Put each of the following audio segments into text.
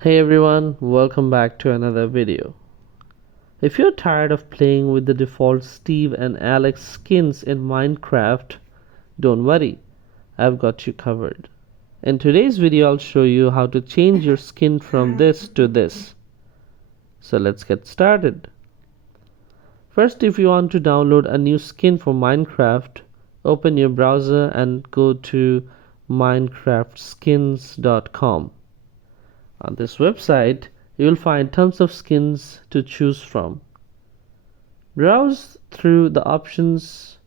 Hey everyone, welcome back to another video. If you're tired of playing with the default Steve and Alex skins in Minecraft, don't worry, I've got you covered. In today's video I'll show you how to change your skin from this to this. So let's get started. First, if you want to download a new skin for Minecraft, open your browser and go to minecraftskins.com. On this website, you will find tons of skins to choose from. Browse through the options,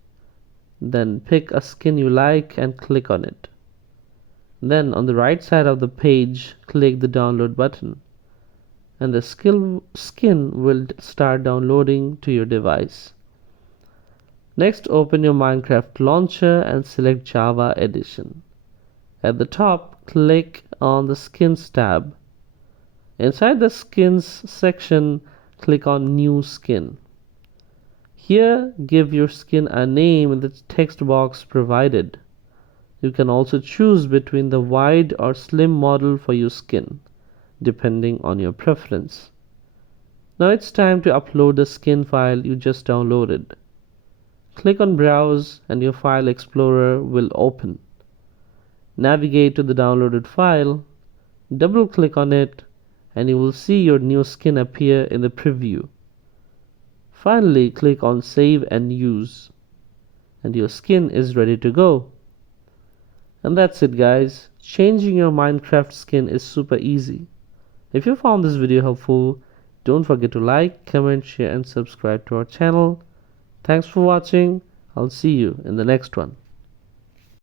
then pick a skin you like and click on it. Then on the right side of the page, click the download button, and the skin will start downloading to your device. Next, open your Minecraft launcher and select Java Edition. At the top, click on the Skins tab. Inside the Skins section, click on New Skin. Here, give your skin a name in the text box provided. You can also choose between the wide or slim model for your skin, depending on your preference. Now it's time to upload the skin file you just downloaded. Click on Browse and your file explorer will open. Navigate to the downloaded file, double-click on it, and you will see your new skin appear in the preview. Finally, click on Save and Use, and your skin is ready to go. And that's it, guys. Changing your Minecraft skin is super easy. If you found this video helpful, don't forget to like, comment, share, and subscribe to our channel. Thanks for watching. I'll see you in the next one.